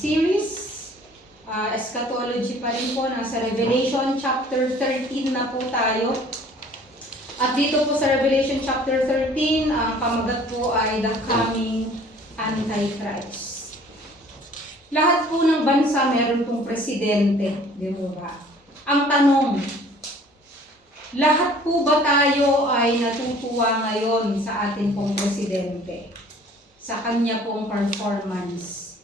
Series, eschatology pa rin po, nasa Revelation chapter 13 na po tayo. At dito po sa Revelation chapter 13, ang pamagat po ay the coming Antichrist. Lahat po ng bansa meron pong presidente, di ba? Ang tanong, lahat po ba tayo ay natutuwa ngayon sa ating pong presidente? Sa kanya pong performance?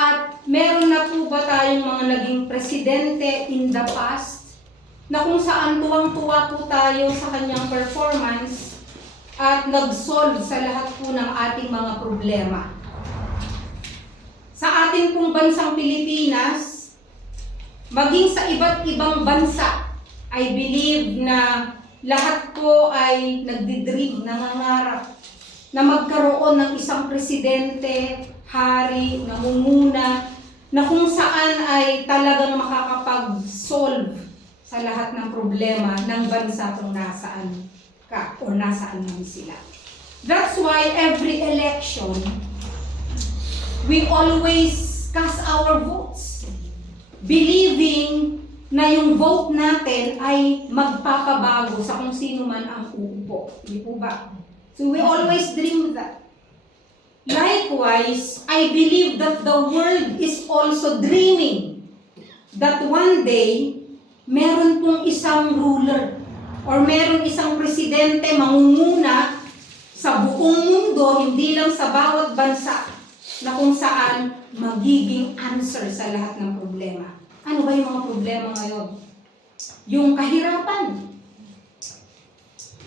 At meron na po ba tayong mga naging presidente in the past na kung saan tuwang-tuwa po tayo sa kanyang performance at nag-solve sa lahat po ng ating mga problema? Sa ating pong bansang Pilipinas, maging sa iba't ibang bansa, I believe na lahat po ay nagdidream, nangangarap na magkaroon ng isang presidente, hari, namumuna, na kung saan ay talagang makakapag-solve sa lahat ng problema ng bansa kung nasaan ka o nasaan man sila. That's why every election, we always cast our votes, believing na yung vote natin ay magpapabago sa kung sino man ang uupo. Hindi po ba? So we always dream that. Likewise, I believe that the world is also dreaming that one day, meron pong isang ruler or meron isang presidente mangunguna sa buong mundo, hindi lang sa bawat bansa, na kung saan magiging answer sa lahat ng problema. Ano ba yung mga problema ngayon? Yung kahirapan.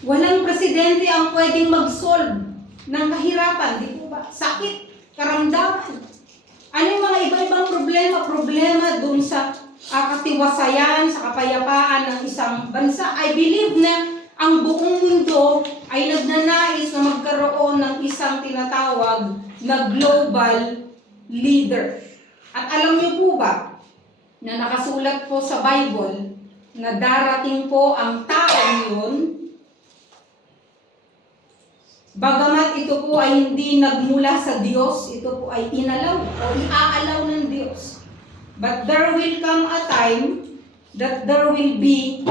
Walang presidente ang pwedeng mag-solve ng kahirapan, di po ba? Sakit, karamdaman. Ano yung mga iba-ibang problema? Problema dun sa katiwasayan, sa kapayapaan ng isang bansa. I believe na ang buong mundo ay nagnanais na magkaroon ng isang tinatawag na global leader. At alam niyo po ba na nakasulat po sa Bible na darating po ang taong yun, bagamat ito po ay hindi nagmula sa Diyos, ito po ay inalaw o iaalaw ng Diyos. But there will come a time that there will be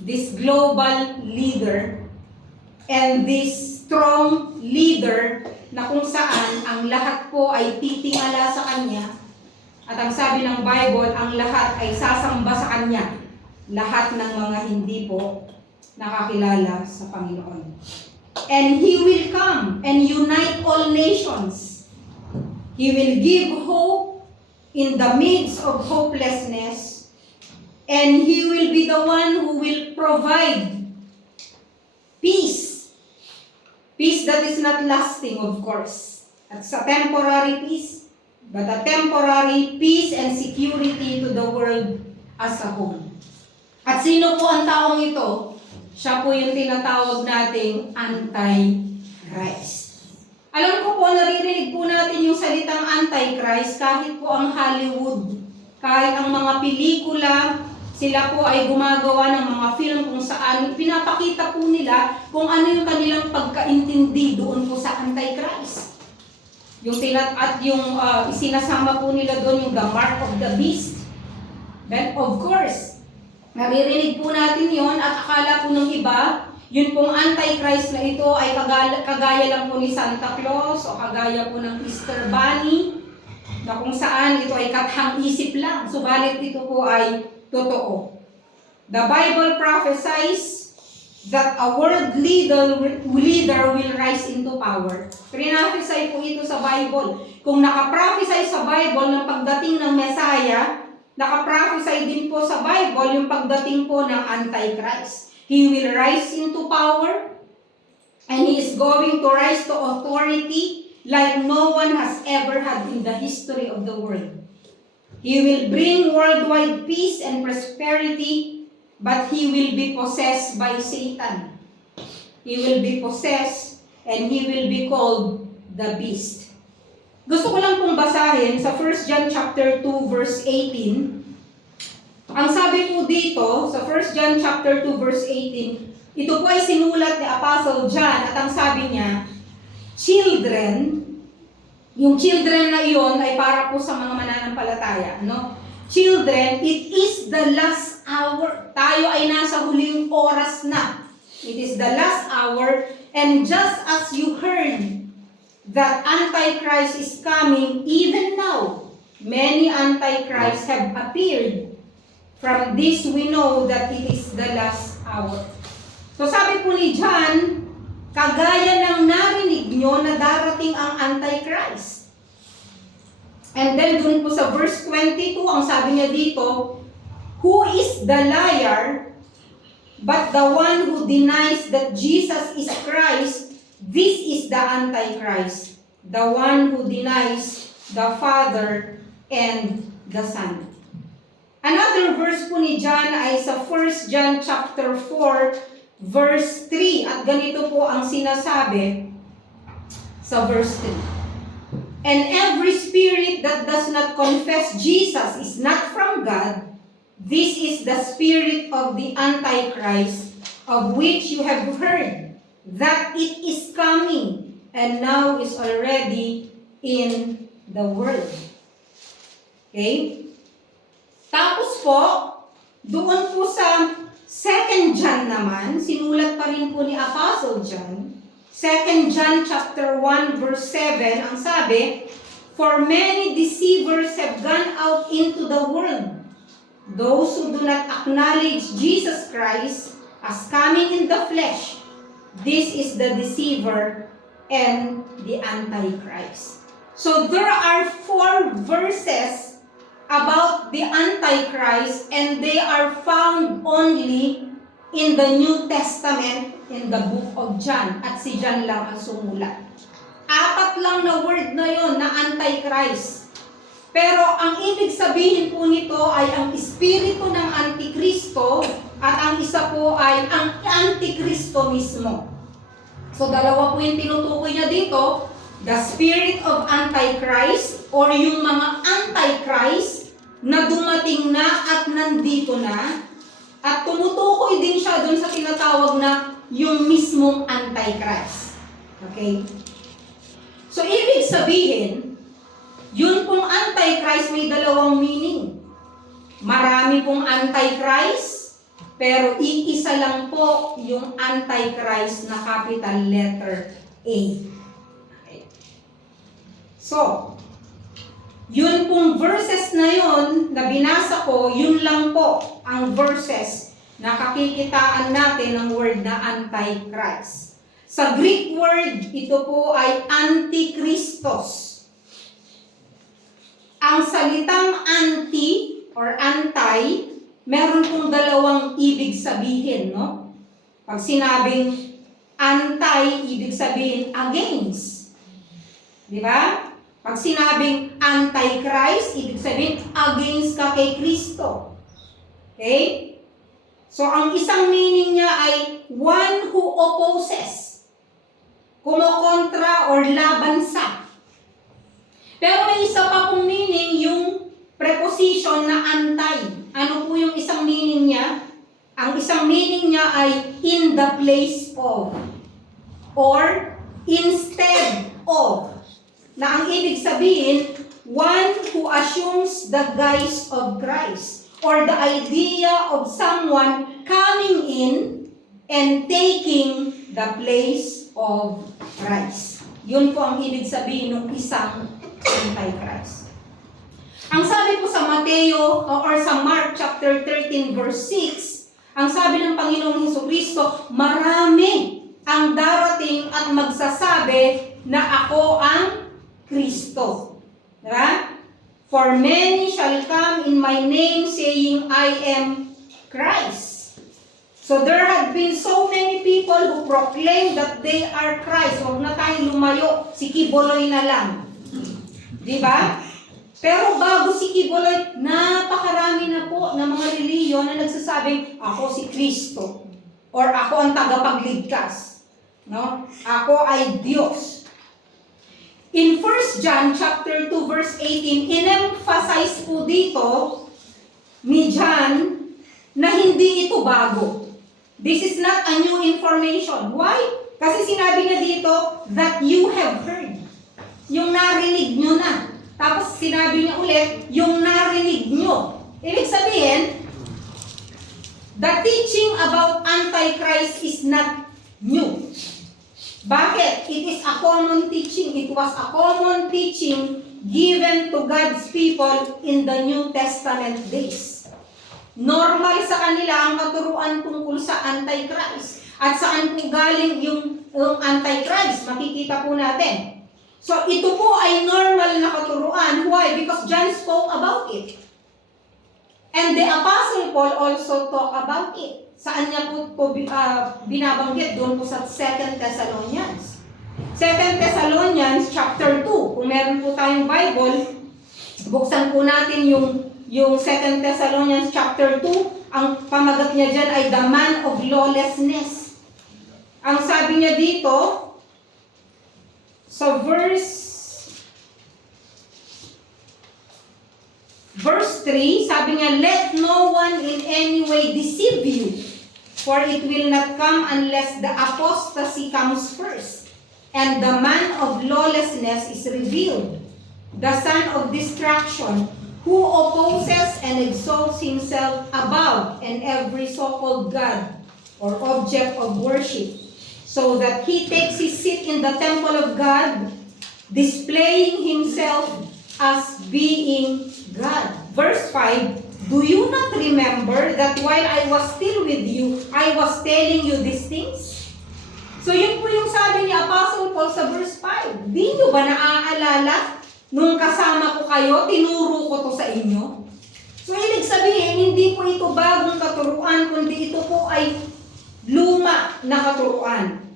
this global leader and this strong leader na kung saan ang lahat po ay titingala sa kanya. At ang sabi ng Bible, ang lahat ay sasamba sa kanya. Lahat ng mga hindi po nakakilala sa Panginoon. And He will come and unite all nations. He will give hope in the midst of hopelessness. And He will be the one who will provide peace. Peace that is not lasting, of course. It's a temporary peace, but a temporary peace and security to the world as a whole. At sino po ang taong ito? Siya po yung tinatawag nating Antichrist. Alam ko po, naririnig po natin yung salitang Antichrist kahit po ang Hollywood, kahit ang mga pelikula, sila po ay gumagawa ng mga film kung saan pinapakita po nila kung ano yung kanilang pagkaintindi doon po sa Antichrist. At yung isinasama po nila doon yung the mark of the beast. Then of course, naririnig po natin yon at akala po ng iba, yun pong Antichrist na ito ay kagaya lang po ni Santa Claus o kagaya po ng Easter Bunny, na kung saan ito ay kathang isip lang, subalit ito po ay totoo. The Bible prophesies that a world leader will rise into power. Pinaprophesy po ito sa Bible. Kung nakaprophesy sa Bible ng pagdating ng Messiah, nakaprophesy din po sa Bible yung pagdating po ng Antichrist. He will rise into power and he is going to rise to authority like no one has ever had in the history of the world. He will bring worldwide peace and prosperity, but he will be possessed by Satan. He will be possessed and he will be called the beast. Gusto ko lang pong basahin sa 1 John chapter 2 verse 18. Ang sabi po dito sa 1 John chapter 2 verse 18, ito po ay sinulat ni Apostle John at ang sabi niya, "Children, Yung children na iyon ay para po sa mga mananampalataya, no? Children, it is the last hour. Tayo ay nasa huling oras na. It is the last hour, and just as you heard that Antichrist is coming, even now, many Antichrists have appeared. From this, we know that it is the last hour. So sabi po ni John, kagaya ng narinig nyo na darating ang Antichrist. And then dun po sa verse 22, ang sabi niya dito, who is the liar, but the one who denies that Jesus is Christ, this is the Antichrist, the one who denies the Father and the Son. Another verse po ni John ay sa 1 John chapter 4, verse 3, at ganito po ang sinasabi sa verse 3. And every spirit that does not confess Jesus is not from God. This is the spirit of the Antichrist, of which you have heard that it is coming and now is already in the world. Okay? Tapos po, doon po sa 2 John naman, sinulat pa rin po ni Apostle John, 2 John chapter 1 verse 7, ang sabi, for many deceivers have gone out into the world, those who do not acknowledge Jesus Christ as coming in the flesh. This is the deceiver and the Antichrist. So there are 4 verses about the Antichrist, and they are found only in the New Testament, in the book of John, at si John lang ang sumulat. 4 lang na word na yon na Antichrist. Pero ang ibig sabihin po nito ay ang espiritu ng Antikristo, at ang isa po ay ang Antikristo mismo. So dalawa po yung tinutukoy niya dito, the spirit of Antichrist, or yung mga Antichrist na dumating na at nandito na, at tumutukoy din siya dun sa tinatawag na yung mismong Antichrist. Okay? So, ibig sabihin, yun pong Antichrist may dalawang meaning. Marami pong Antichrist, pero iisa lang po yung Antichrist na capital letter A. Okay. So, yun pong verses na yun na binasa ko, yun lang po ang verses na kakikitaan natin ng word na Antichrist. Sa Greek word, ito po ay Antikristos. Ang salitang anti or anti, meron pong dalawang ibig sabihin, no? Pag sinabing anti, ibig sabihin against. Di ba? Pag sinabing Antichrist, ibig sabihin against ka kay Kristo. Okay? So, ang isang meaning niya ay one who opposes. Kumokontra or laban sa. Pero may isa pa pong meaning, yung preposition na anti. Ano po yung isang meaning niya? Ang isang meaning niya ay in the place of or instead of. Na ang ibig sabihin, one who assumes the guise of Christ or the idea of someone coming in and taking the place of Christ. Yun po ang ibig sabihin ng isang Antichrist. Ang sabi po sa Mateo or sa Mark chapter 13 verse 6, ang sabi ng Panginoong Hesukristo, marami ang darating at magsasabi na ako ang Kristo. Diba? For many shall come in my name saying, I am Christ. So there have been so many people who proclaim that they are Christ. Huwag na tayong lumayo, si Kiboloy na lang. Diba? Pero bago si Kiboloy, napakarami na po ng mga reliyon na nagsasabing, ako si Kristo. Or ako ang tagapagligtas. No? Ako ay Diyos. In 1 John chapter 2 verse 18, in-emphasize po dito ni John na hindi ito bago. This is not a new information. Why? Kasi sinabi niya dito that you have heard. yung narinig nyo na. Tapos sinabi niya ulit, yung narinig nyo. Ibig sabihin, the teaching about Antichrist is not new. Bakit? It is a common teaching. It was a common teaching given to God's people in the New Testament days. Normal sa kanila ang katuruan tungkol sa Antichrist. At saan po galing yung Antichrist? Makikita po natin. So, ito po ay normal na katuruan. Why? Because John spoke about it. And the Apostle Paul also talk about it. Saan niya po binabanggit? Doon po sa 2 Thessalonians. 2 Thessalonians chapter 2. Kung meron po tayong Bible, buksan po natin yung 2 Thessalonians chapter 2. Ang pamagat niya dyan ay the man of lawlessness. Ang sabi niya dito, sa verse 3, sabi niya, let no one in any way deceive you, for it will not come unless the apostasy comes first, and the man of lawlessness is revealed, the son of destruction, who opposes and exalts himself above and every so-called God or object of worship, so that he takes his seat in the temple of God, displaying himself as being God. Verse 5, do you not remember that while I was still with you, I was telling you these things? So yun po yung sabi ni Apostle Paul sa verse 5. Di nyo ba naaalala nung kasama ko kayo, tinuro ko to sa inyo? So ibig sabihin, hindi po ito bagong katuruan, kundi ito po ay luma na katuruan.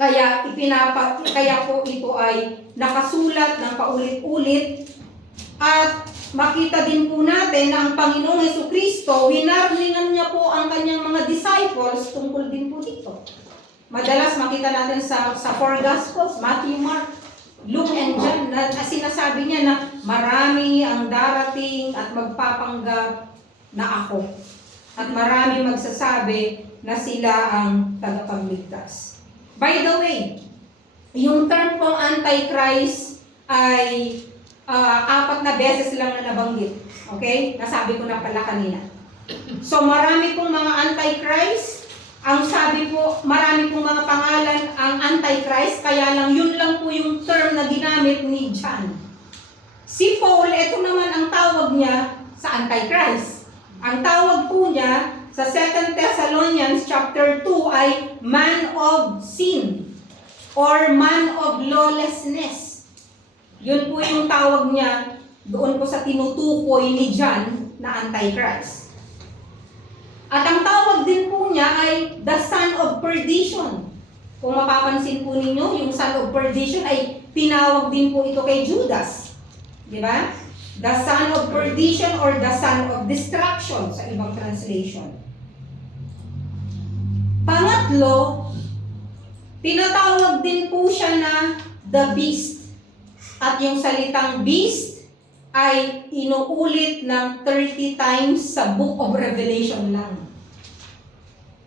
Kaya po ito ay nakasulat ng paulit-ulit at makita din po natin na ang Panginoong Jesucristo, winarningan niya po ang kanyang mga disciples tungkol din po dito. Madalas makita natin sa 4 Gospels, Matthew, Mark, Luke, and John, na sinasabi niya na marami ang darating at magpapanggap na ako. At marami magsasabi na sila ang tagapagligtas. By the way, yung term pong Antichrist ay 4 na beses lang na nabanggit. Okay? Nasabi ko na pala kanina. So marami pong mga Antichrist. Ang sabi po, marami pong mga pangalan ang Antichrist, kaya lang yun lang po yung term na ginamit ni John. Si Paul, ito naman ang tawag niya sa Antichrist. Ang tawag po niya sa 2 Thessalonians chapter 2 ay man of sin or man of lawlessness. Yun po yung tawag niya doon po sa tinutukoy ni John na Antichrist. At ang tawag din po niya ay the son of perdition. Kung mapapansin po ninyo, yung son of perdition ay tinawag din po ito kay Judas. Di ba? The son of perdition or the son of destruction sa ibang translation. Pangatlo, tinatawag din po siya na the beast. At yung salitang beast ay inuulit ng 30 times sa Book of Revelation lang.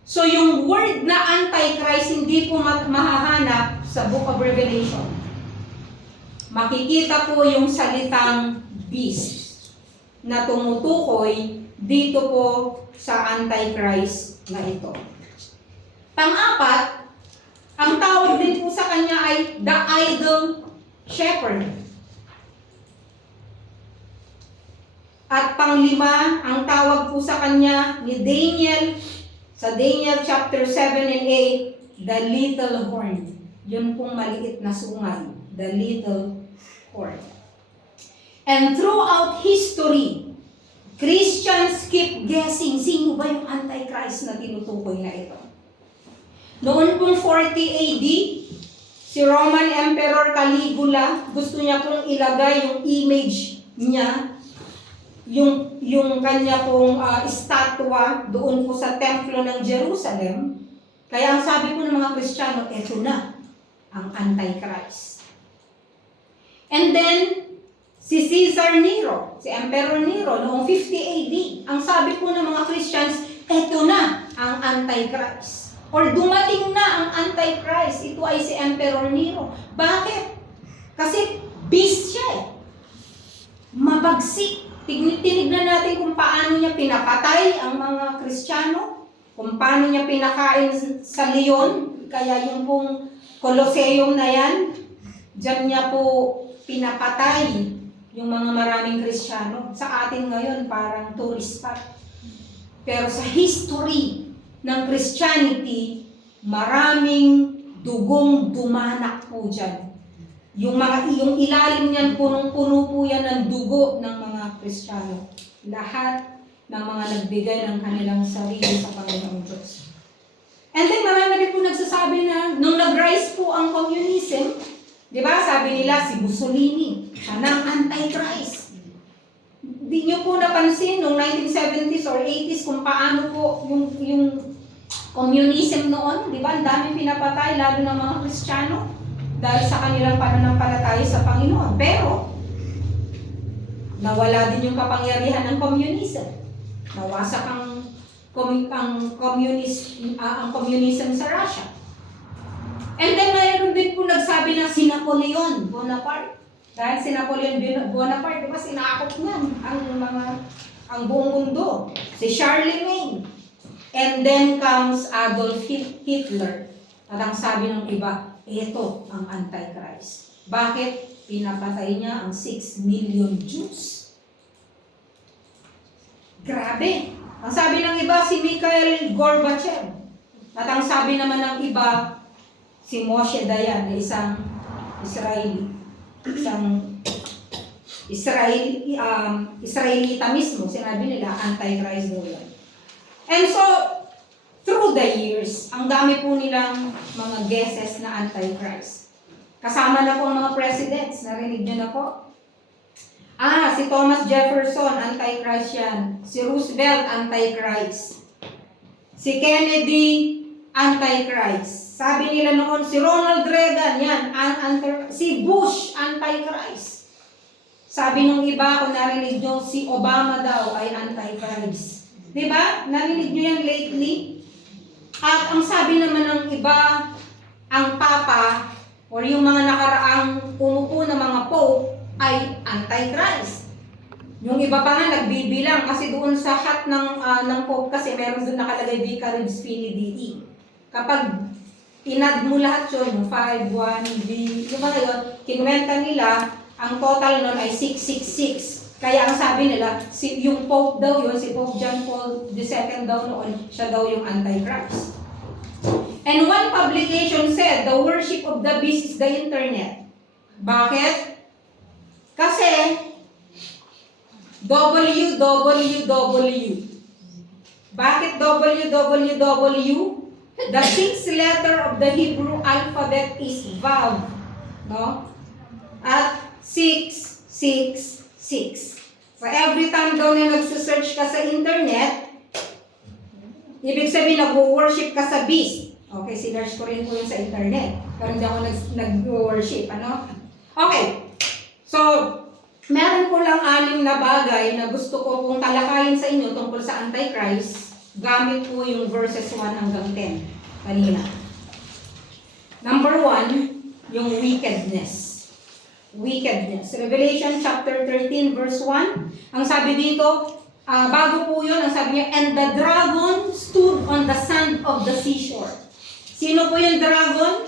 So yung word na Antichrist hindi po mahahanap sa Book of Revelation. Makikita po yung salitang beast na tumutukoy dito po sa Antichrist na ito. Pang-apat, ang tawag din po sa kanya ay the idol shepherd. At pang-5, ang tawag po sa kanya ni Daniel, sa Daniel chapter 7 and 8, the little horn. Yun pong maliit na sungay, the little horn. And throughout history, Christians keep guessing, sino ba yung Antichrist na tinutukoy na ito? Noon pong 40 AD, si Roman Emperor Caligula, gusto niya pong ilagay yung image niya, yung kanya pong estatwa doon po sa templo ng Jerusalem. Kaya ang sabi po ng mga Kristiyano, eto na ang Antichrist. And then, si Caesar Nero, si Emperor Nero, noong 50 AD, ang sabi po ng mga Christians, eto na ang Antichrist. Or dumating na ang Antichrist. Ito ay si Emperor Nero. Bakit? Kasi beast siya eh. Mabagsik. Tinignan natin kung paano niya pinapatay ang mga Kristiyano, kung paano niya pinakain sa leon, kaya yung pong Colosseum na yan, diyan niya po pinapatay yung mga maraming Kristiyano. Sa atin ngayon, parang tourist spot. Pero sa history ng Christianity, maraming dugong dumanak po dyan. Yung ilalim niyan, punong-puno po yan ng dugo ng mga Kristiyano. Lahat ng mga nagbigay ng kanilang sarili sa Panginoong Diyos. And then marami rin po nagsasabi na nung nag-rise po ang communism, di ba, sabi nila si Mussolini, siya ng Antichrist. Di nyo po napansin nung 1970s or 80s kung paano po yung communism noon, di ba, ang daming pinapatay, lalo ng mga Kristiyano, dahil sa kanilang pananampalataya sa Panginoon. Pero, nawala din yung kapangyarihan ng communism. Nawasak ang communism sa Russia. And then mayroon din po nagsabi na si Napoleon Bonaparte. Dahil si Napoleon Bonaparte, diba, sinakop niyan ang buong mundo. Si Charlemagne. And then comes Adolf Hitler. At ang sabi ng iba, ito ang Antichrist. Bakit? Pinapatay niya ang 6 million Jews. Grabe. Ang sabi ng iba, si Mikhail Gorbachev. At ang sabi naman ng iba, si Moshe Dayan, isang Israelita mismo. Sinabi nila, Antichrist daw yan. And so, through the years, ang dami po nilang mga guesses na Antichrist. Kasama na po ang mga presidents. Narinig nyo na po? Si Thomas Jefferson, Antichrist yan. Si Roosevelt, Antichrist. Si Kennedy, Antichrist. Sabi nila noon, si Ronald Reagan, yan. Si Bush, Antichrist. Sabi nung iba, kung narinig nyo, si Obama daw ay Antichrist. Diba? Narinig nyo yan lately? At ang sabi naman ng iba, ang Papa or yung mga nakaraang umupo na mga Pope ay Antichrist. Yung iba pa nga nagbibilang kasi doon sa hat ng Pope kasi meron doon nakalagay Vicarius Filii Dei. Kapag inad mo lahat yun, 5, 1, B, yung mga yun, kinwenta nila, ang total nun ay 666. Kaya ang sabi nila, yung Pope daw yun, si Pope John Paul II daw noon, siya daw yung Antichrist. And one publication said, the worship of the beast is the internet. Bakit? Kasi, www. Bakit www? The 6th letter of the Hebrew alphabet is Vav. No? At 666. So every time daw na nagsusearch ka sa internet, ibig sabihin nag-worship ka sa beast. Okay, sinearch ko rin po yun sa internet. Pero hindi ako nag-worship, ano? Okay. So, meron po lang 6 na bagay na gusto ko pong talakayin sa inyo tungkol sa Antichrist. Gamit po yung verses 1 hanggang 10 kanina. Number 1, yung wickedness. Wickedness. Revelation chapter 13 verse 1. Ang sabi dito, bago po yun, ang sabi niya, and the dragon stood on the sand of the seashore. Sino po yung dragon?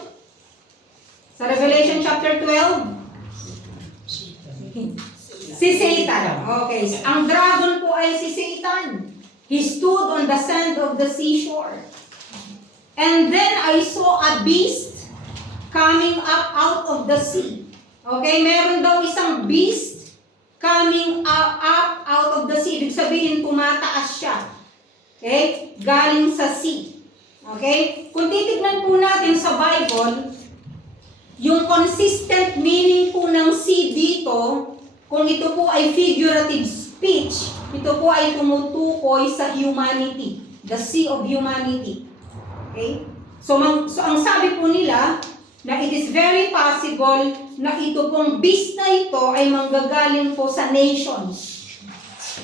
Sa Revelation chapter 12? Si Satan. Okay. Ang dragon po ay si Satan. He stood on the sand of the seashore. And then I saw a beast coming up out of the sea. Okay, meron daw isang beast coming up out of the sea. Ibig sabihin, tumataas siya. Okay? Galing sa sea. Okay? Kung titignan po natin sa Bible, yung consistent meaning po ng sea dito, kung ito po ay figurative speech, ito po ay tumutukoy sa humanity. The sea of humanity. Okay? So ang sabi po nila, na it is very possible na ito pong beast na ito ay manggagaling po sa nations.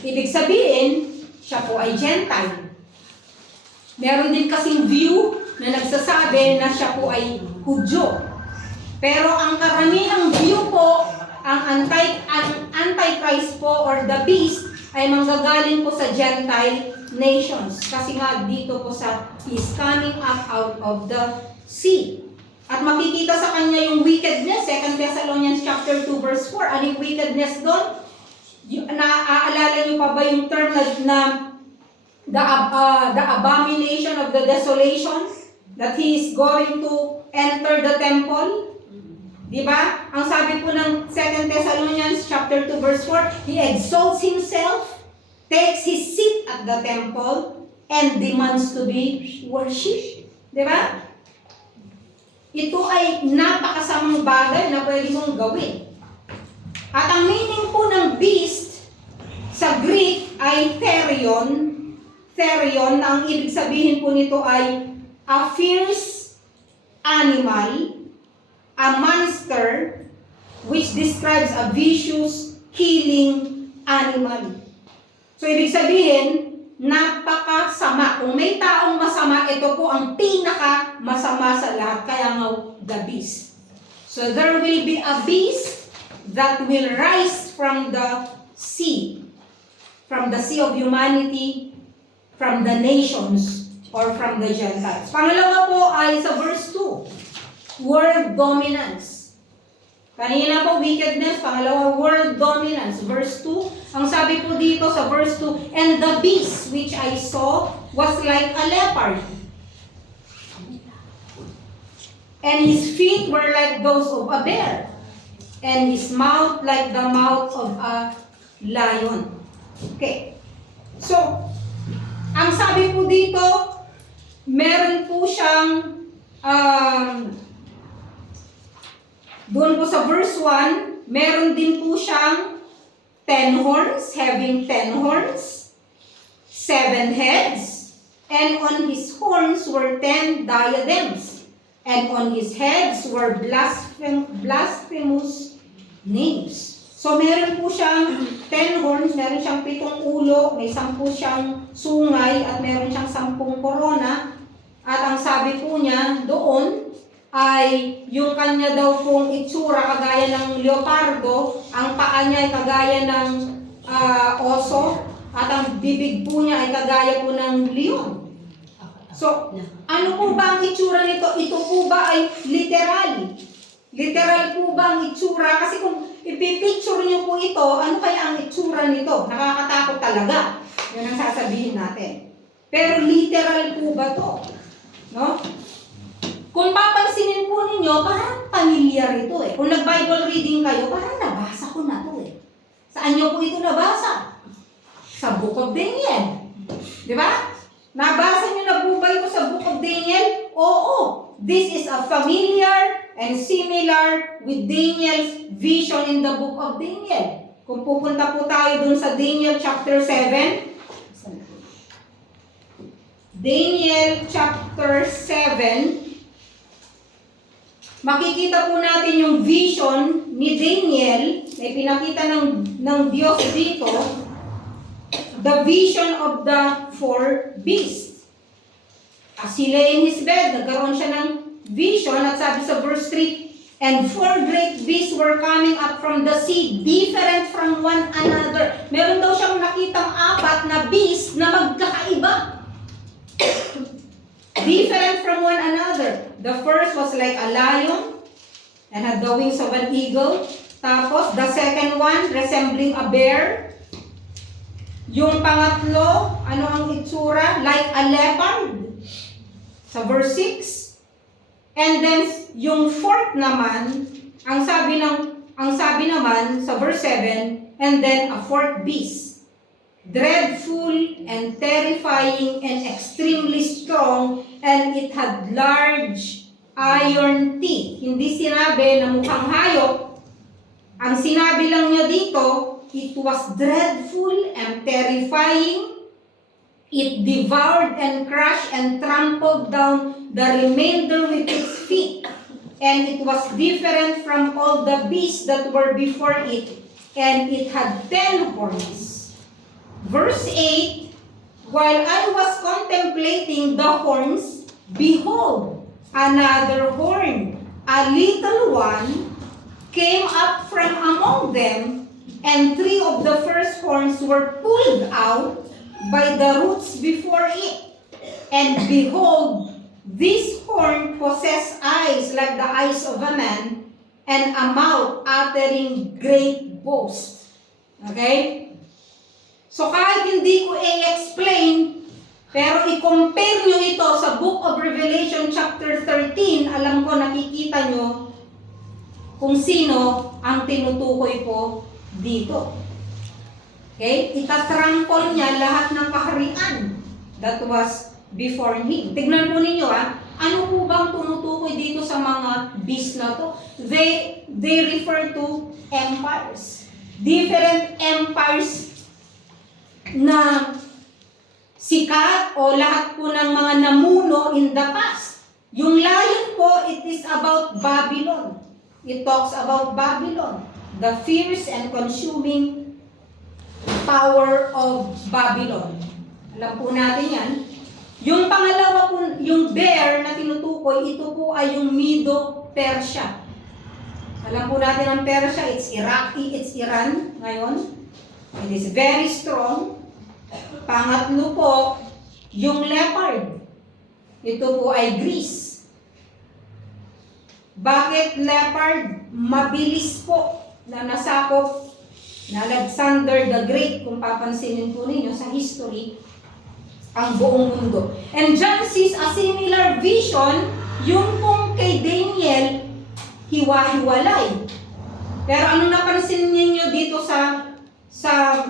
Ibig sabihin, siya po ay Gentile. Meron din kasing view na nagsasabi na siya po ay Hudyo. Pero ang karamihang view po ang Antichrist po or the beast ay manggagaling po sa Gentile nations. Kasi nga dito po sa is coming up out of the sea. At makikita sa kanya yung wickedness. 2 Thessalonians chapter 2 verse 4. Ano yung wickedness doon? Naaalala niyo pa ba yung term na the abomination of the desolation? That he is going to enter the temple? Diba? Ang sabi po ng 2 Thessalonians chapter 2 verse 4, he exalts himself, takes his seat at the temple, and demands to be worshipped. Diba? Ito ay napakasamang bagay na pwede mong gawin. At ang meaning po ng beast sa Greek ay therion. Therion, ang ibig sabihin po nito ay a fierce animal, a monster, which describes a vicious, killing animal. So, ibig sabihin, napakasama. Kung may taong masama, ito po ang pinaka-masama sa lahat. Kaya nga, the beast. So, there will be a beast that will rise from the sea of humanity, from the nations, or from the Gentiles. Pangalawa po ay sa verse 2. World dominance. Kanina po, wickedness. Pangalawa, world dominance. Verse 2. Ang sabi po dito sa verse 2, and the beast which I saw was like a leopard. And his feet were like those of a bear. And his mouth like the mouth of a lion. Okay. So, ang sabi po dito, meron po siyang doon po sa verse 1, meron din po siyang 10 horns, having 10 horns, 7 heads, and on his horns were 10 diadems, and on his heads were blasphemous names. So meron po siyang 10 horns, meron siyang 7 ulo, may 10 siyang sungay, at meron siyang 10 korona. At ang sabi po niya doon, ay yung kanya daw pong itsura kagaya ng leopardo, ang paa niya ay kagaya ng oso, at ang bibig po niya ay kagaya po ng leon. So, ano po ba ang itsura nito? Ito po ba ay literal? Literal po ba ang itsura? Kasi kung ipipicture niyo po ito, ano kaya ang itsura nito? Nakakatakot talaga. Yan ang sasabihin natin. Pero literal po ba to? No? Kung papansinin po ninyo, parang pamilyar ito eh. Kung nag-Bible reading kayo, parang nabasa ko na to eh. Saan nyo po ito nabasa? Sa Book of Daniel. Di ba? Nabasa nyo na po ba ito sa Book of Daniel? Oo. This is a familiar and similar with Daniel's vision in the Book of Daniel. Kung pupunta po tayo dun sa Daniel chapter 7, Daniel chapter 7, makikita po natin yung vision ni Daniel, may pinakita ng Diyos dito, the vision of the 4 beasts. As he lay in his bed, nagkaroon siya ng vision, at sabi sa verse 3, and 4 great beasts were coming up from the sea, different from one another. Meron daw siyang nakitang 4 na beast na magkakaiba. Different from one another. The first was like a lion and had the wings of an eagle. Tapos, the second one, resembling a bear. Yung pangatlo, ano ang itsura? Like a leopard. Sa verse 6. And then, yung fourth naman, ang sabi naman sa verse 7, and then a fourth beast. Dreadful and terrifying and extremely strong, and it had large iron teeth. Hindi sinabi na mukhang hayop. Ang sinabi lang niya dito, it was dreadful and terrifying. It devoured and crushed and trampled down the remainder with its feet. And it was different from all the beasts that were before it. And it had 10 horns. Verse 8, while I was contemplating the horns, behold, another horn, a little one, came up from among them, and 3 of the first horns were pulled out by the roots before it. And behold, this horn possessed eyes like the eyes of a man, and a mouth uttering great boast. Okay? So kahit hindi ko i-explain, pero i-compare nyo ito sa Book of Revelation chapter 13, alam ko nakikita nyo kung sino ang tinutukoy ko dito. Okay? Itatrample niya lahat ng kaharian that was before him. Tignan po ninyo ano po bang tumutukoy dito sa mga beast na to? They refer to empires. Different empires na sikat o lahat po ng mga namuno in the past. Yung lion po, it is about Babylon. It talks about Babylon, the fierce and consuming power of Babylon. Alam po natin yan. Yung pangalawa po, yung bear na tinutukoy, ito po ay yung Medo-Persia. Alam po natin ang Persia, it's Iraqi, it's Iran ngayon. It is very strong. Pangatlo po, yung leopard. Ito po ay Greece. Bakit leopard? Mabilis po na nasakop na Alexander the Great, kung papansinin po ninyo sa history, ang buong mundo. And John sees a similar vision, yung pong kay Daniel, hiwa-hiwalay. Pero ano napansin niyo dito sa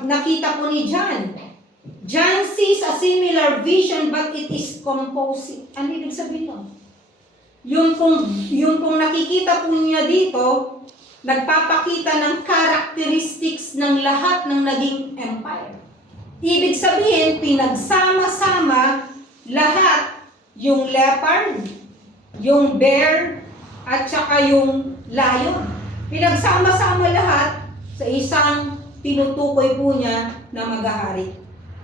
nakita po ni John? John sees a similar vision but it is composite. Ano ibig sabihin nun? Yung kung nakikita po niya dito, nagpapakita ng characteristics ng lahat ng naging empire. Ibig sabihin, pinagsama-sama lahat, yung leopard, yung bear, at saka yung lion. Pinagsama-sama lahat sa isang tinutukoy po niya na maghahari.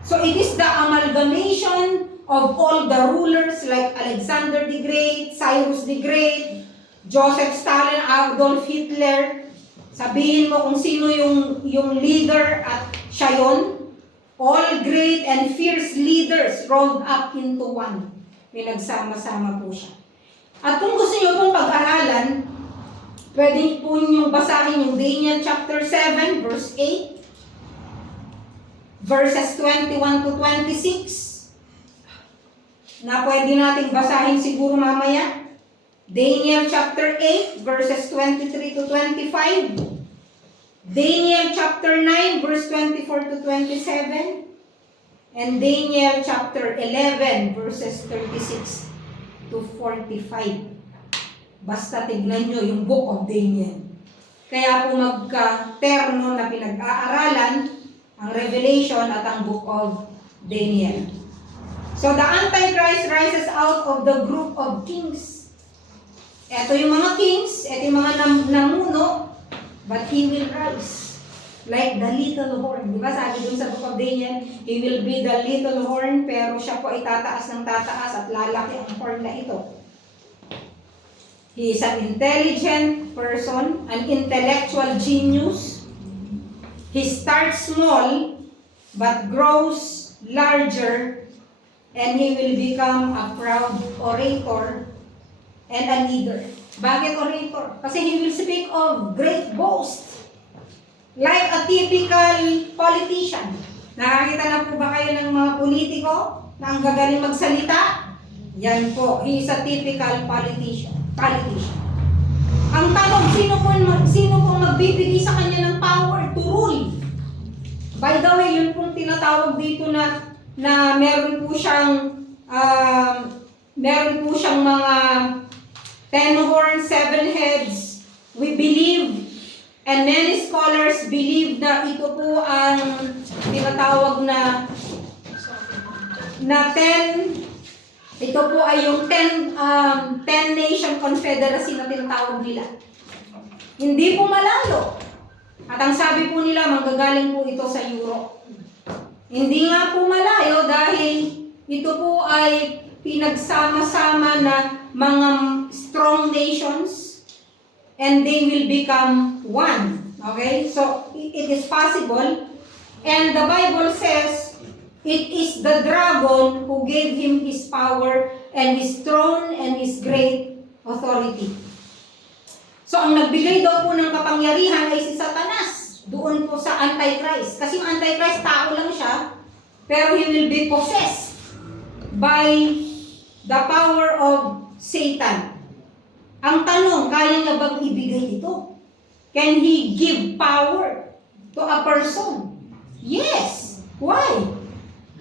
So it is the amalgamation of all the rulers like Alexander the Great, Cyrus the Great, Joseph Stalin, Adolf Hitler. Sabihin mo kung sino yung leader at siya yun. All great and fierce leaders rolled up into one. Pinagsama-sama po siya. At kung gusto niyo pong pag-aralan, pwede po ninyong basahin yung Daniel chapter 7, verse 8, verses 21 to 26, na pwede nating basahin siguro mamaya. Daniel chapter 8, verses 23 to 25, Daniel chapter 9, verse 24 to 27, and Daniel chapter 11, verses 36 to 45. Basta tignan nyo yung Book of Daniel. Kaya po magka-terno na pinag-aaralan ang Revelation at ang Book of Daniel. So the Antichrist rises out of the group of kings. Ito yung mga kings, ito yung mga namuno, but he will rise like the little horn. Diba sabi dun sa Book of Daniel, he will be the little horn, pero siya po ay tataas ng tataas at lalaki ang horn na ito. He is an intelligent person, an intellectual genius. He starts small, but grows larger, and he will become a proud orator and a leader. Bakit orator? Kasi he will speak of great boast. Like a typical politician. Nakakita na po ba kayo ng mga politiko na ang gagaling magsalita? Yan po, he is a typical politician. Ang tanong, sino pong magbibigay sa kanya ng power to rule? By the way, yun pong tinatawag dito na meron po siyang mga 10 horns, 7 heads. We believe, and many scholars believe na ito po ang tinatawag na 10. Ito po ay yung 10 nation confederacy na tinatawag nila. Hindi po malayo. At ang sabi po nila, manggagaling po ito sa Europe. Hindi nga po malayo dahil ito po ay pinagsama-sama na mga strong nations and they will become one. Okay? So, it is possible. And the Bible says, it is the dragon who gave him his power and his throne and his great authority. So, ang nagbigay daw po ng kapangyarihan ay si Satanas. Doon po sa Antichrist. Kasi yung Antichrist, tao lang siya, pero he will be possessed by the power of Satan. Ang tanong, kaya niya bang ibigay ito? Can he give power to a person? Yes. Why?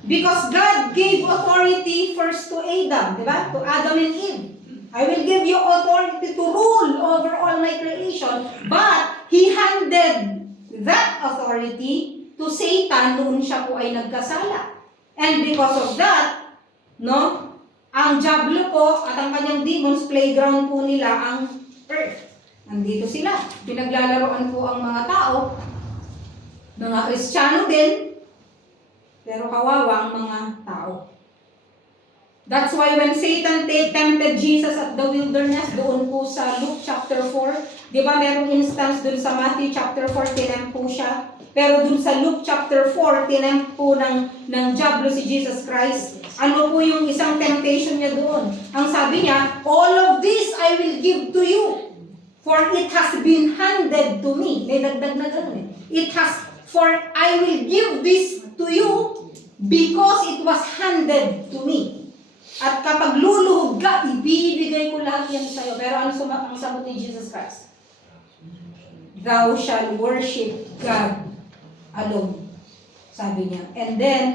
Because God gave authority first to Adam, di ba? To Adam and Eve. I will give you authority to rule over all my creation. But He handed that authority to Satan noon siya po ay nagkasala. And because of that, no, ang Diablo po at ang kanyang demons, playground po nila ang earth. Nandito sila. Pinaglalaroan po ang mga tao, mga Kristiyano din, pero kawawa ang mga tao. That's why when Satan tempted Jesus at the wilderness, doon po sa Luke chapter 4, di ba merong instance doon sa Matthew chapter 4, tinempt po siya. Pero doon sa Luke chapter 4, tinempt po ng Diablo si Jesus Christ. Ano po yung isang temptation niya doon? Ang sabi niya, all of this I will give to you, for it has been handed to me. May dagdag na gano'n eh. It has, for I will give this to you because it was handed to me. At kapag luluhod ka, ibibigay ko lahat yan sa'yo. Pero ano ang sagot ni Jesus Christ? Thou shall worship God alone. Sabi niya. And then,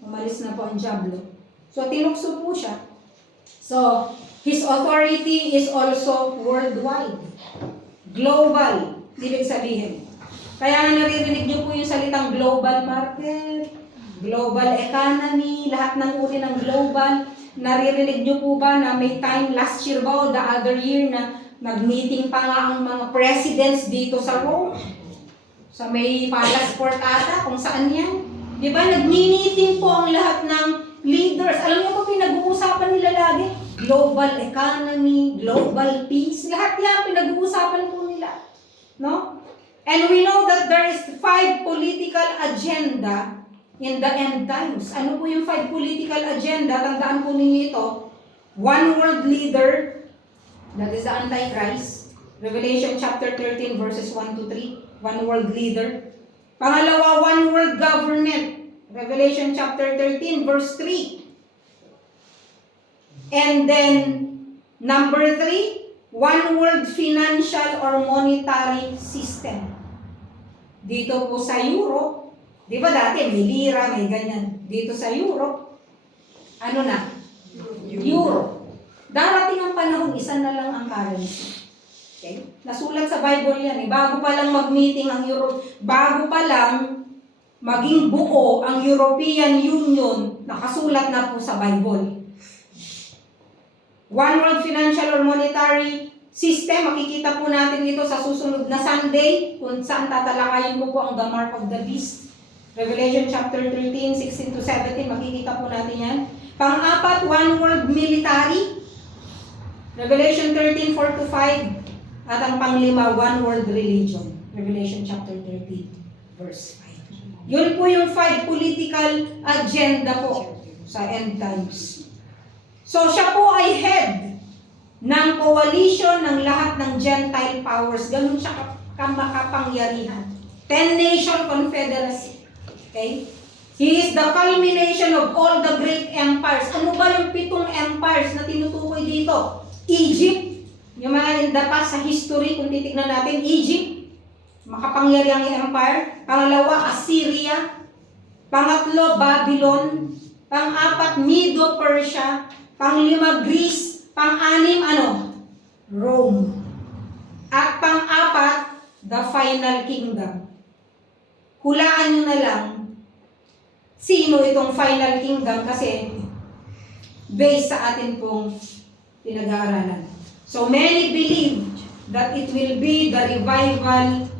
umalis na po ang Diablo. So, tinukso po siya. So, His authority is also worldwide. Global. Ibig sabihin. Kaya naririnig niyo po yung salitang global market, global economy, lahat ng uri ng global. Naririnig niyo po ba na may time last year ba o the other year na nag-meeting pa nga ang mga presidents dito sa Rome? Sa may Palace Court ata, kung saan yan? Di ba? Nag-meeting po ang lahat ng leaders. Alam niyo ba pinag-uusapan nila lagi? Global economy, global peace, lahat yan pinag-uusapan po nila. No? And we know that there is 5 political agenda in the end times. Ano po yung 5 political agenda? Tandaan po ninyo ito. One world leader, that is the Antichrist. Revelation chapter 13 verses 1 to 3. One world leader. Pangalawa, one world government. Revelation chapter 13 verse 3. And then, number 3, one world financial or monetary system. Dito po sa Europe, di ba dati may lira, may ganyan. Dito sa Europe, ano na? Euro. Darating ang panahon, isa na lang ang currency. Okay? Nasulat sa Bible yan. Bago pa lang mag-meeting ang Europe, bago pa lang maging buo ang European Union, nakasulat na po sa Bible. One world financial or monetary system, makikita po natin dito sa susunod na Sunday, kung saan tatalakayin ko po ang the mark of the beast. Revelation chapter 13, 16 to 17, makikita po natin yan. Pang-apat, one world military. Revelation 13, 4 to 5. At ang pang-lima, one world religion. Revelation chapter 13, verse 5. Yun po yung 5 political agenda po sa end times. So siya po ay head ng coalition ng lahat ng Gentile powers. Ganun siya kamakapangyarihan. 10-nation confederacy. Okay? He is the culmination of all the great empires. Ano ba yung 7 empires na tinutukoy dito? Egypt. Yung mga in the past sa history, kung titignan natin, Egypt. Makapangyarihang empire. Pangalawa, Assyria. Pangatlo, Babylon. Pang-apat, Medo-Persia. Pang-lima, Greece. Pang-anim, Rome. At pang-apat, the final kingdom. Hulaan nyo na lang sino itong final kingdom kasi based sa atin pong pinag-aaralan. So many believe that it will be the revival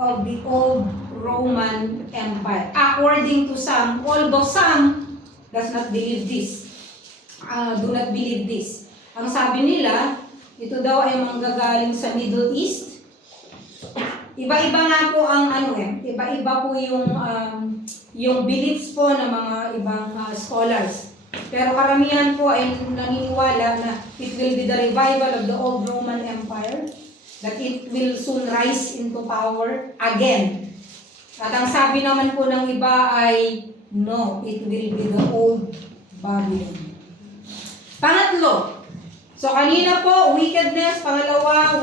of the old Roman Empire. According to some, although some does not believe this. Do not believe this. Ang sabi nila, ito daw ay manggagaling sa Middle East Iba-iba nga po ang iba-iba po yung beliefs po ng mga ibang scholars. Pero karamihan po ay naniniwala na it will be the revival of the old Roman Empire, that it will soon rise into power again. At ang sabi naman po ng iba ay, no, it will be the old Babylon. Pangatlo, so kanina po, wickedness, pangalawa,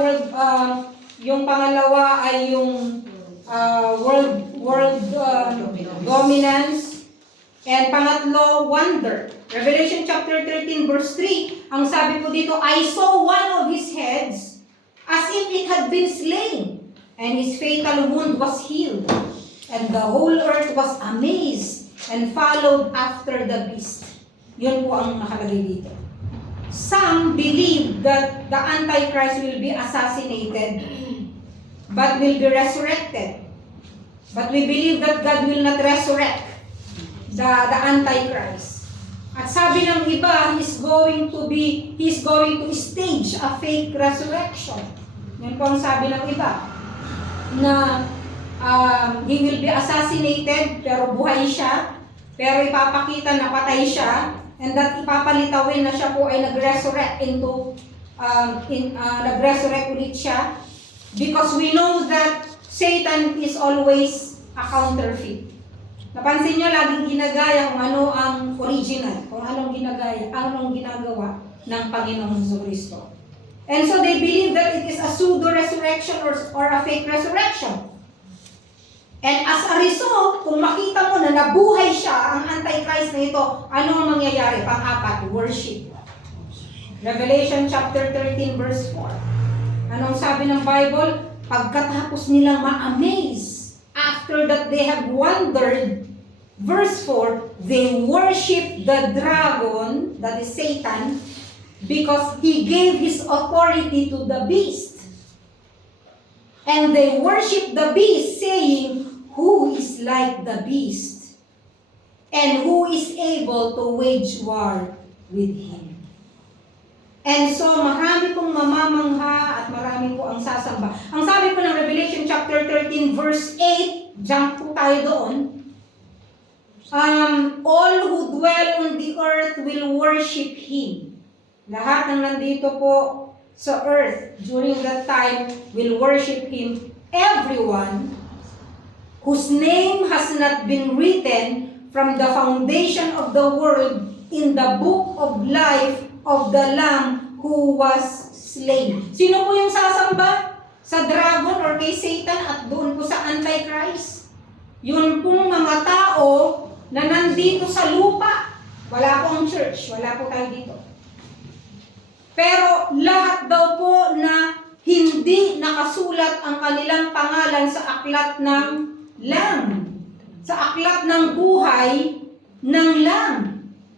yung pangalawa ay yung world dominance, and pangatlo, wonder. Revelation chapter 13 verse 3, ang sabi po dito, I saw one of his heads as if it had been slain, and his fatal wound was healed, and the whole earth was amazed and followed after the beast. Yun po ang nakalagay dito. Some believe that the Antichrist will be assassinated but will be resurrected. But we believe that God will not resurrect the Antichrist. At sabi ng iba, he's going to stage a fake resurrection. Yan po ang sabi ng iba. Na he will be assassinated, pero buhay siya. Pero ipapakita na patay siya. And that ipapalitawin na siya po ay nag-resurrect nag-resurrect ulit siya. Because we know that Satan is always a counterfeit. Napansin nyo, laging ginagaya kung ano ang original, kung anong ginagawa ng Panginoong Jesucristo. And so they believe that it is a pseudo-resurrection or a fake resurrection. And as a result, kung makita mo na nabuhay siya, ang Antichrist na ito, ano ang mangyayari? Pang-apat, worship. Revelation chapter 13 verse 4. Anong sabi ng Bible? Pagkatapos nilang ma-amaze, after that they have wondered, verse 4, they worship the dragon, that is Satan, because he gave his authority to the beast. And they worship the beast, saying, who is like the beast? And who is able to wage war with him? And so, marami pong mamamangha at marami po ang sasamba. Ang sabi po ng Revelation chapter 13 verse 8, jump po tayo doon. All who dwell on the earth will worship him. Lahat ng nandito po sa earth during that time will worship him. Everyone whose name has not been written from the foundation of the world in the book of life of the Lamb who was slain. Sino po yung sasamba? Sa dragon or kay Satan at doon po sa Antichrist? Yun pong mga tao na nandito sa lupa. Wala po ang church. Wala po tayo dito. Pero lahat daw po na hindi nakasulat ang kanilang pangalan sa aklat ng Lamb. Sa aklat ng buhay ng Lamb.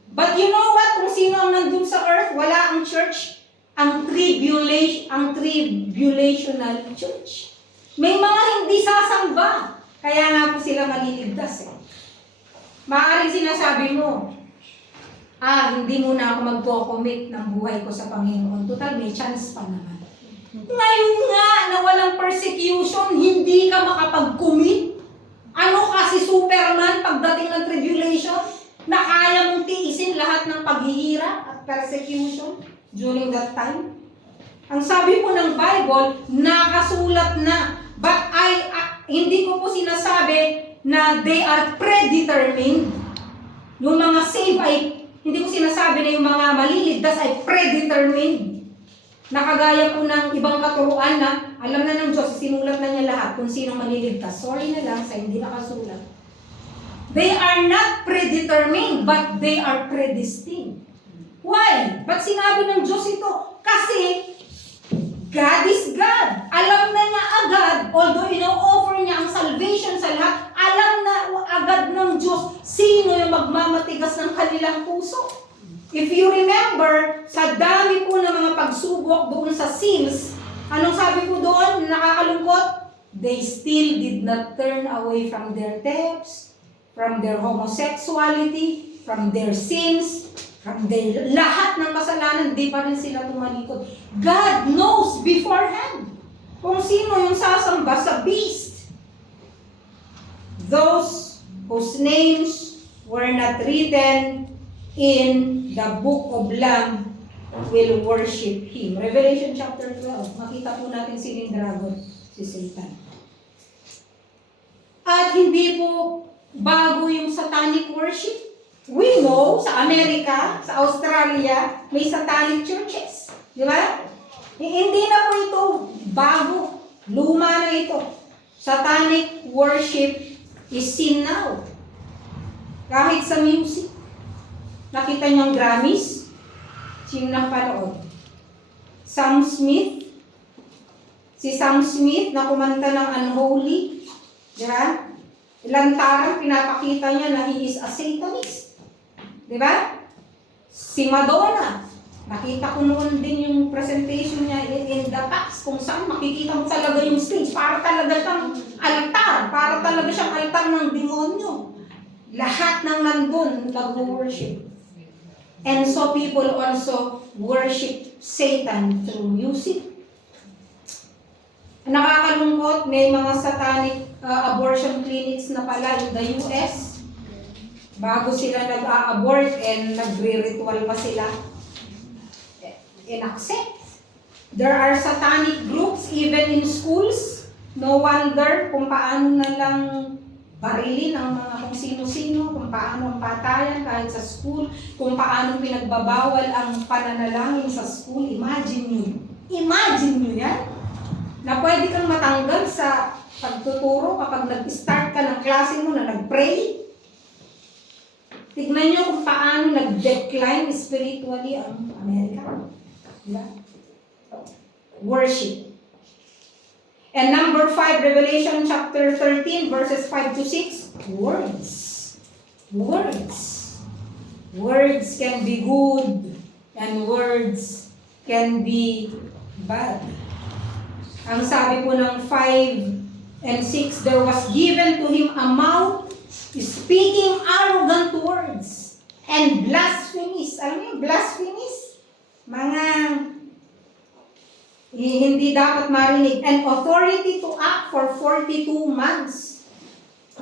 But you know what? Kung sino ang nandun sa earth, wala ang church. Ang tribulational church. May mga hindi sasamba. Kaya nga po sila maliligtas eh. Maaaring sinasabi mo, hindi muna ako magko-commit ng buhay ko sa Panginoon. Total, may chance pa naman. Ngayon nga na walang persecution, hindi ka makapag-commit. Ano kasi Superman pagdating ng tribulation? Na kaya mong tiisin lahat ng paghihirap at persecution during that time? Ang sabi po ng Bible, nakasulat na. But hindi ko po sinasabi na they are predetermined. Yung mga saved ay, hindi ko sinasabi na yung mga maliligtas ay predetermined. Nakagaya po ng ibang katuruan na alam na ng Diyos, sinulat na niya lahat kung sino maliligtas. Sorry na lang sa hindi nakasulat. They are not predetermined, but they are predestined. Why? Ba't sinabi ng Diyos ito? Kasi God is God. Alam na niya agad, although ino-offer niya ang salvation sa lahat, alam na agad ng Diyos sino yung magmamatigas ng kanilang puso. If you remember, sa dami po ng mga pagsubok doon sa seals, anong sabi po doon? Nakakalungkot? They still did not turn away from their thefts, from their homosexuality, from their sins, from their lahat ng kasalanan, di pa rin sila tumalikod. God knows beforehand. Kung sino yung sasamba sa beast. Those whose names were not written in the book of Lamb will worship Him. Revelation chapter 12. Makita po natin si dragon, si Satan. At hindi po bago yung satanic worship. We know, sa Amerika, sa Australia, may satanic churches. Di ba? Hindi na po ito bago. Luma na ito. Satanic worship is sin now. Kahit sa music. Nakita niyong Grammys? Sino nakapanood? Sam Smith? Si Sam Smith na kumanta ng Unholy. Di ba? Ilantaran, pinapakita niya na he is a Satanist. Di ba? Si Madonna, nakita ko noon din yung presentation niya in the past, kung saan makikita mo talaga yung stage, para talaga siyang altar, para talaga siyang altar ng demonyo. Lahat ng nandun, nag-worship. And so people also worship Satan through music. Nakakalungkot, may mga satanic abortion clinics na pala in the US. Bago sila nag-a-abort and nagre-ritual pa sila. In-accept. There are satanic groups even in schools. No wonder kung paano na lang barilin ang mga kung sino-sino, kung paano ang patayan kahit sa school, kung paano pinagbabawal ang pananalangin sa school. Imagine nyo yan. Na pwede kang matanggal sa pagtuturo kapag nag-start ka ng klase mo na nag-pray. Tignan nyo kung paano nag-decline spiritually ang Amerika. Diba? Worship. And number 5, Revelation chapter 13, verses 5 to 6, words. Words. Words can be good and words can be bad. Ang sabi po ng 5 and 6, there was given to him a mouth speaking arrogant words and blasphemies. Alam mo yung blasphemies? Mga hindi dapat marinig. And authority to act for 42 months.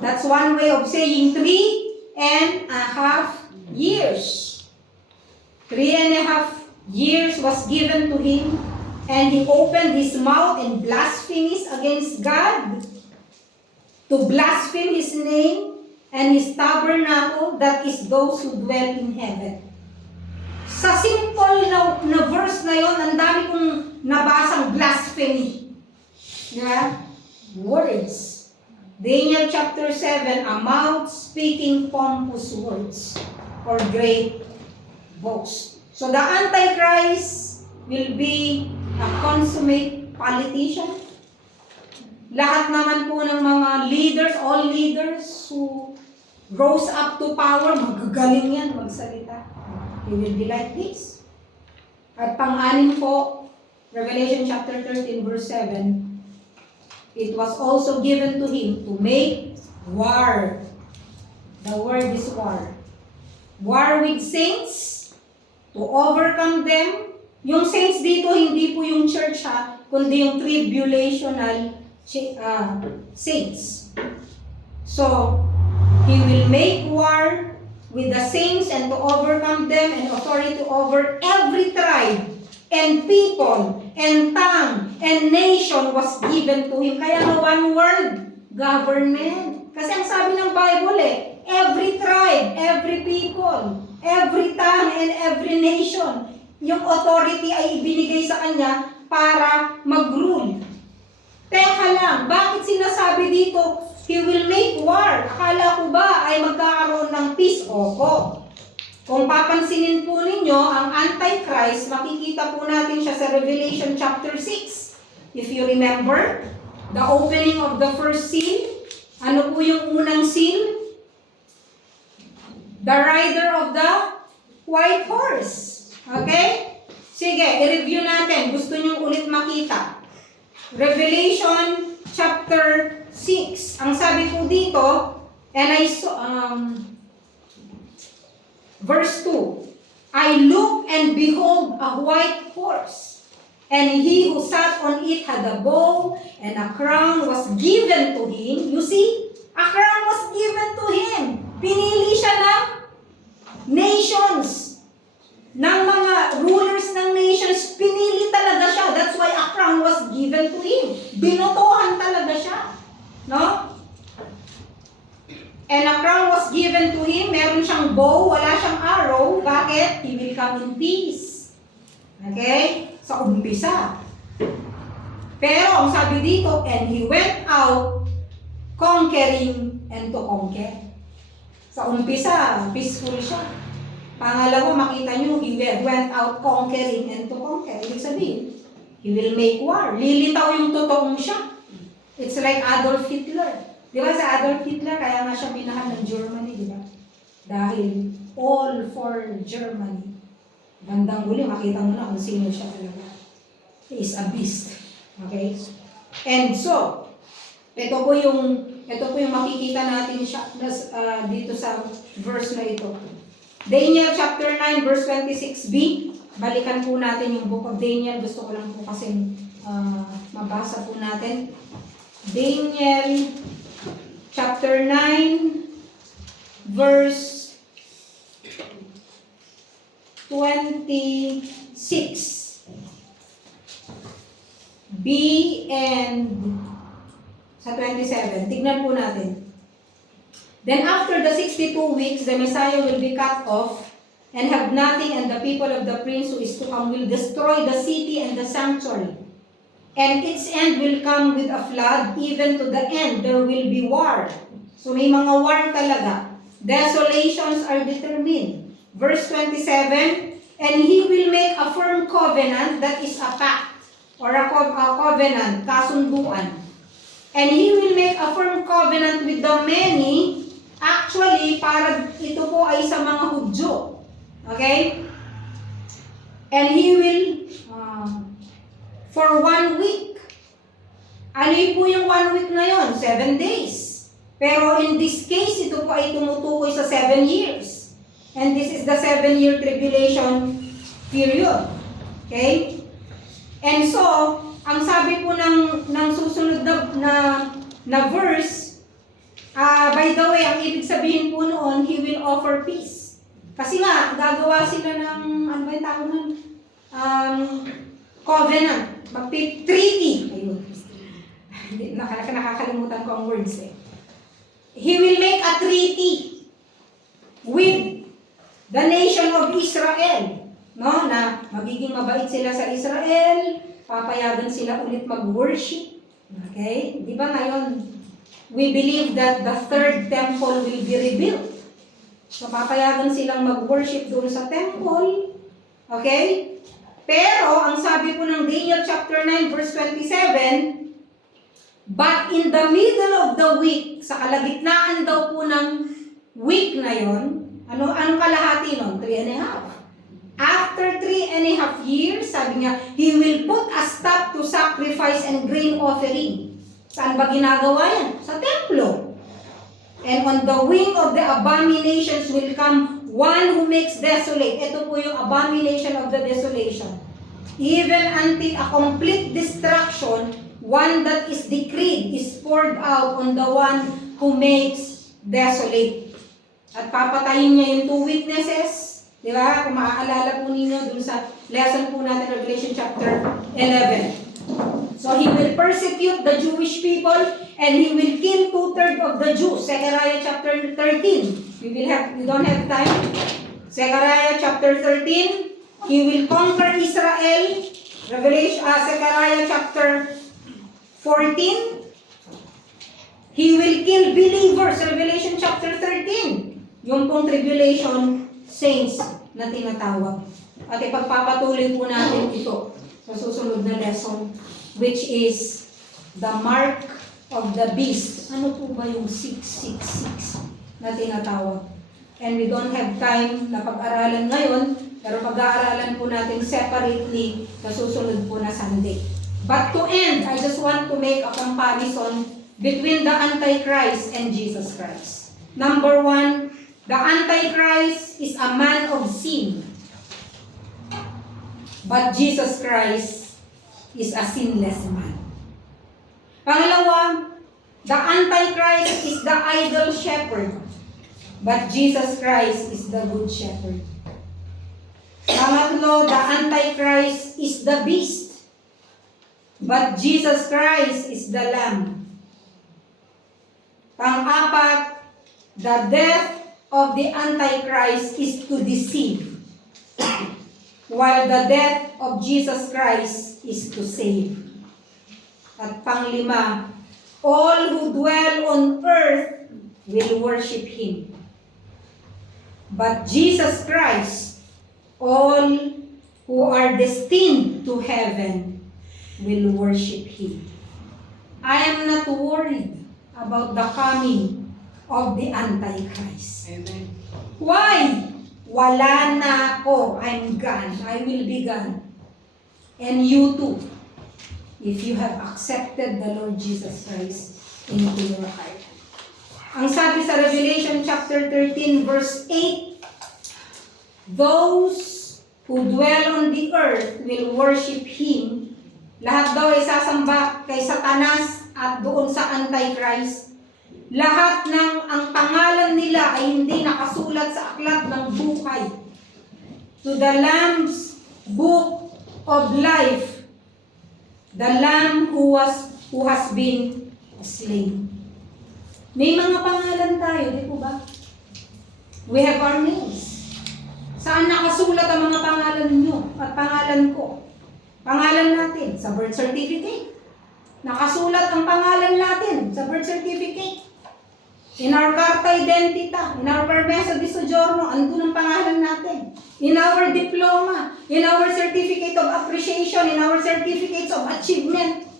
That's one way of saying 3.5 years. 3.5 years was given to him, and he opened his mouth in blasphemies against God, to blaspheme his name and his tabernacle, that is those who dwell in heaven. Sa simple na verse na yon, ang dami kong nabasang blasphemy. Yeah? Words. Daniel chapter 7, a mouth speaking pompous words or great boast. So the Antichrist will be a consummate politician. Lahat naman po ng mga leaders, all leaders who rose up to power, magagaling yan magsalita. He will be like this. At pang-anim po, Revelation chapter 13 verse 7, it was also given to him to make war. The word is war. War with saints, to overcome them. Yung saints dito, hindi po yung church ha, kundi yung tribulational saints. So, he will make war with the saints and to overcome them, and authority over every tribe and people and tongue and nation was given to him. Kaya nga one word, government. Kasi ang sabi ng Bible every tribe, every people, every tongue and every nation, yung authority ay ibinigay sa kanya para mag-rule. Teka lang, bakit sinasabi dito, he will make war? Akala ko ba ay magkakaroon ng peace? Opo. Kung papansinin po ninyo, ang Antichrist, makikita po natin siya sa Revelation chapter 6. If you remember, the opening of the first seal, ano po yung unang seal? The rider of the white horse. Okay? Sige, i-review natin. Gusto nyo ulit makita. Revelation chapter 6. Ang sabi po dito, and I saw, verse 2, I look and behold a white horse, And he who sat on it had a bow, and a crown was given to him. You see? A crown was given to him. Pinili siya ng nations, ng mga rulers ng nations. Pinili talaga siya. That's why a crown was given to him. Binotohan talaga siya. No? And a crown was given to him. Meron siyang bow, wala siyang arrow. Bakit? He will come in peace. Okay? Sa umpisa. Pero ang sabi dito, and he went out conquering and to conquer. Sa umpisa, peaceful siya. Pangalawa, makita nyo, he went out conquering and to conquer. Ibig sabihin, he will make war. Lilitaw yung totoong siya. It's like Adolf Hitler. Di ba sa Adolf Hitler, kaya nga siya minahal ng Germany, di ba? Dahil all for Germany. Bandang huli, makita mo na kung sino siya talaga. He is a beast. Okay? And so, ito po yung makikita natin siya dito sa verse na ito. Daniel chapter 9 verse 26b. Balikan po natin yung book of Daniel. Gusto ko lang po kasi mabasa po natin. Daniel chapter 9 verse 26. B and sa 27. Tignan po natin. Then after the 62 weeks, the Messiah will be cut off and have nothing, and the people of the prince who is to come will destroy the city and the sanctuary. And its end will come with a flood, even to the end there will be war. So may mga war talaga. Desolations are determined. Verse 27, and he will make a firm covenant, that is a pact, or a covenant, kasunduan. And he will make a firm covenant with the many, actually, para ito po ay sa mga Hudyo. Okay? And he will, for 1 week. Ano po yung 1 week na yon? 7 days. Pero in this case, ito po ay tumutukoy sa 7 years. And this is the 7-year tribulation period. Okay? And so, ang sabi po ng susunod na verse, by the way, ang ibig sabihin po noon, he will offer peace. Kasi nga, gagawa sila ng, ano ba yung tawag nun? Covenant. Treaty. Ayun. Nakakalimutan ko ang words eh. He will make a treaty with the nation of Israel. No, na magiging mabait sila sa Israel, papayagan sila ulit mag-worship. Okay? Di ba ngayon, we believe that the third temple will be rebuilt. So, papayagan silang mag-worship doon sa temple. Okay? Pero, ang sabi po ng Daniel chapter 9 verse 27, but in the middle of the week, sa kalagitnaan daw po ng week na yon, anong kalahati nun? 3.5. After 3.5 years, sabi niya, he will put a stop to sacrifice and grain offering. Saan ba ginagawa yan? Sa templo. And on the wing of the abominations will come one who makes desolate. Ito po yung abomination of the desolation. Even until a complete destruction, one that is decreed is poured out on the one who makes desolate. At papatayin niya yung 2 witnesses. Di ba? Kung maaalala po ninyo dun sa lesson po natin, Revelation chapter 11. So, he will persecute the Jewish people and he will kill 2/3 of the Jews. Zechariah chapter 13. We don't have time. Zechariah chapter 13. He will conquer Israel. Zechariah chapter 14. He will kill believers. Revelation chapter 13. Yung pong tribulation saints na tinatawag. At ipagpapatuloy po natin ito sa susunod na lesson, which is the mark of the beast. Ano po ba yung 666 na tinatawag? And we don't have time na pag-aralan ngayon, pero pag-aaralan po natin separately sa susunod po na Sunday. But to end, I just want to make a comparison between the Antichrist and Jesus Christ. Number 1, the Antichrist is a man of sin. But Jesus Christ is a sinless man. Pangalawa, the Antichrist is the idol shepherd, but Jesus Christ is the good shepherd. Pangatlo, the Antichrist is the beast, but Jesus Christ is the lamb. Pang-apat, the death of the Antichrist is to deceive, while the death of Jesus Christ is to save. At panglima, all who dwell on earth will worship Him. But Jesus Christ, all who are destined to heaven will worship Him. I am not worried about the coming of the Antichrist. Amen. Why? Wala na ako. I'm gone. I will be gone. And you too, if you have accepted the Lord Jesus Christ into your heart. Ang sabi sa Revelation chapter 13 verse 8, those who dwell on the earth will worship Him. Lahat daw ay sasamba kay Satanas at doon sa Antichrist. Lahat ng ang pangalan nila ay hindi nakasulat sa aklat ng buhay. To the Lamb's book of life, the Lamb who has been slain. May mga pangalan tayo, di po ba? We have our names. Saan nakasulat ang mga pangalan nyo at pangalan ko? Pangalan natin sa birth certificate. Nakasulat ang pangalan natin sa birth certificate. In our carta identita, in our permeso di soggiorno, andun ang pangalan natin. In our diploma, in our certificate of appreciation, in our certificates of achievement,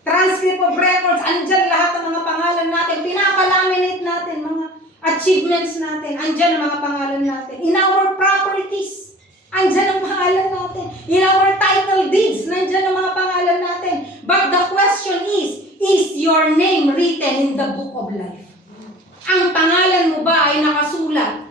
transcript of records, andyan lahat ng mga pangalan natin. Pinapalaminate natin mga achievements natin. Andyan ang mga pangalan natin. In our properties, andyan ang pangalan natin. In our title deeds, nandyan ang mga pangalan natin. But the question is your name written in the book of life? Ang pangalan mo ba ay nakasulat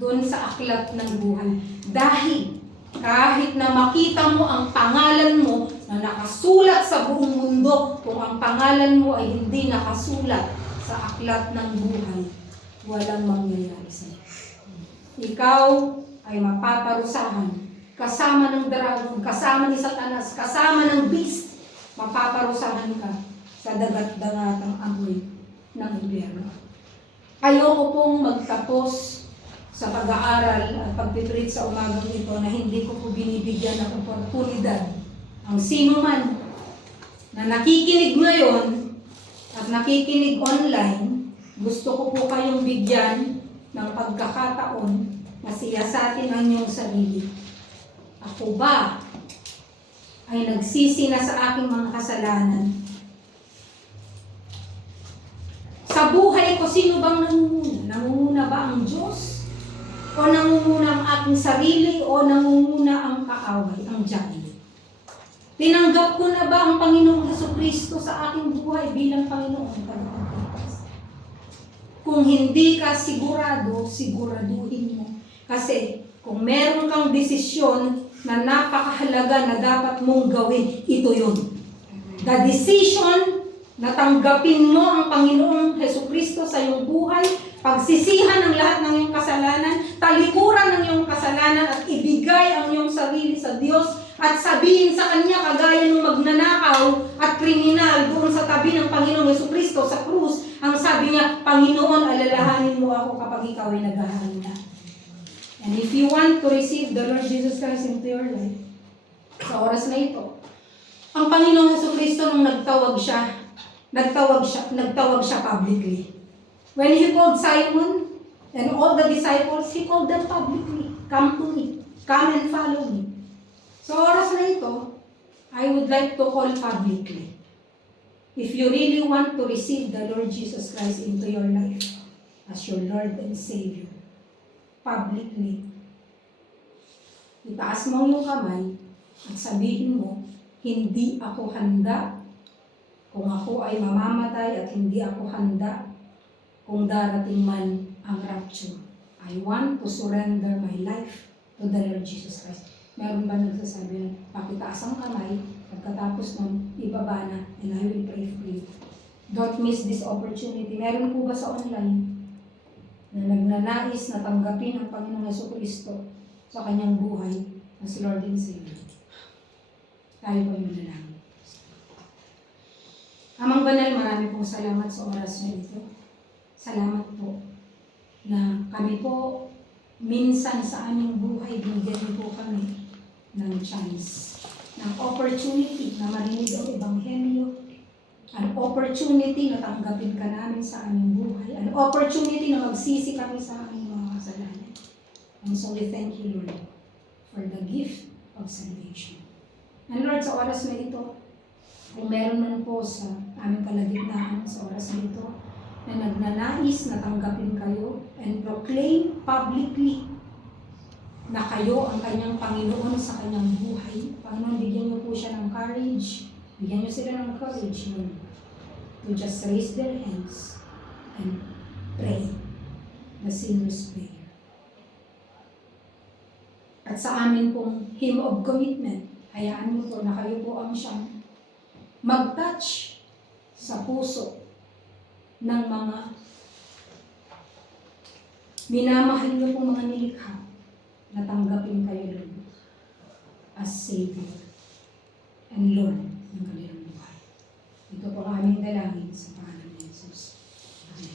doon sa aklat ng buhay? Dahil kahit na makita mo ang pangalan mo na nakasulat sa buong mundo, kung ang pangalan mo ay hindi nakasulat sa aklat ng buhay, walang mangyayari sa iyo. Ikaw ay mapaparusahan kasama ng dragon, kasama ni Satanas, kasama ng beast. Mapaparusahan ka sa dagat-dagatang amoy ng impyerno. Ayoko pong magtapos sa pag-aaral at pagpipreach sa umagang ito na hindi ko po binibigyan ng oportunidad ang sino man na nakikinig ngayon at nakikinig online. Gusto ko po kayong bigyan ng pagkakataon na siyasatin ang inyong sarili. Ako ba ay nagsisi na sa aking mga kasalanan? Sa buhay ko, sino bang nangunguna? Nangunguna ba ang Diyos? O nangunguna ang aking sarili? O nangunguna ang kaaway, ang diablo? Tinanggap ko na ba ang Panginoong Jesucristo sa aking buhay bilang Panginoon? Kung hindi ka sigurado, siguraduhin mo. Kasi kung meron kang desisyon na napakahalaga na dapat mong gawin, ito yun. The decision na tanggapin mo ang Panginoong Jesucristo sa iyong buhay, pagsisihan ang lahat ng iyong kasalanan, talikuran ng iyong kasalanan at ibigay ang iyong sarili sa Diyos at sabihin sa Kanya kagaya ng magnanakaw at kriminal doon sa tabi ng Panginoong Jesucristo sa krus. Ang sabi niya, Panginoon, alalahanin mo ako kapag ikaw ay naghahanda. And if you want to receive the Lord Jesus Christ into your life, sa oras na ito, ang Panginoong Jesucristo nung nagtawag siya publicly. When He called Simon and all the disciples, He called them publicly. Come to me. Come and follow me. Sa oras na ito, I would like to call publicly. If you really want to receive the Lord Jesus Christ into your life as your Lord and Savior, publicly, itaas mo yung kamay at sabihin mo, hindi ako handa kung ako ay mamamatay at hindi ako handa kung darating man ang rapture. I want to surrender my life to the Lord Jesus Christ. Meron ba nagsasabi na pakitaas ang kamay, pagkatapos nun, ibaba na, and I will pray for you. Don't miss this opportunity. Meron po ba sa online na nagnanais na tanggapin ang Panginoong Jesucristo sa kanyang buhay na si Lord and Savior? Tayo po ay manalangin. Amang Banal, marami pong salamat sa oras na ito. Salamat po na kami po minsan sa aming buhay, binigyan niyo po kami ng chance, ng opportunity na marinig ang Ebanghelyo, an opportunity na tanggapin ka namin sa aming buhay, an opportunity na magsisi kami sa aming mga kasalanan. And so we thank you, Lord, for the gift of salvation. And Lord, sa oras na ito, kung meron man po sa aming kalagitnaan sa oras na ito, na nagnanais na tanggapin kayo and proclaim publicly na kayo ang kanyang Panginoon sa kanyang buhay. Panginoon, bigyan niyo po siya ng courage. Bigyan niyo sila ng courage, Lord, to just raise their hands and pray the sinner's prayer. At sa amin pong hymn of commitment, hayaan niyo po na kayo po ang siyang mag-touch sa puso ng mga minamahal niyo pong mga nilikha na tanggapin kayo, Lord, as Savior and Lord ng kanilang buhay. Ito po ang aming dalangin sa pangalan ni Jesus. Amen.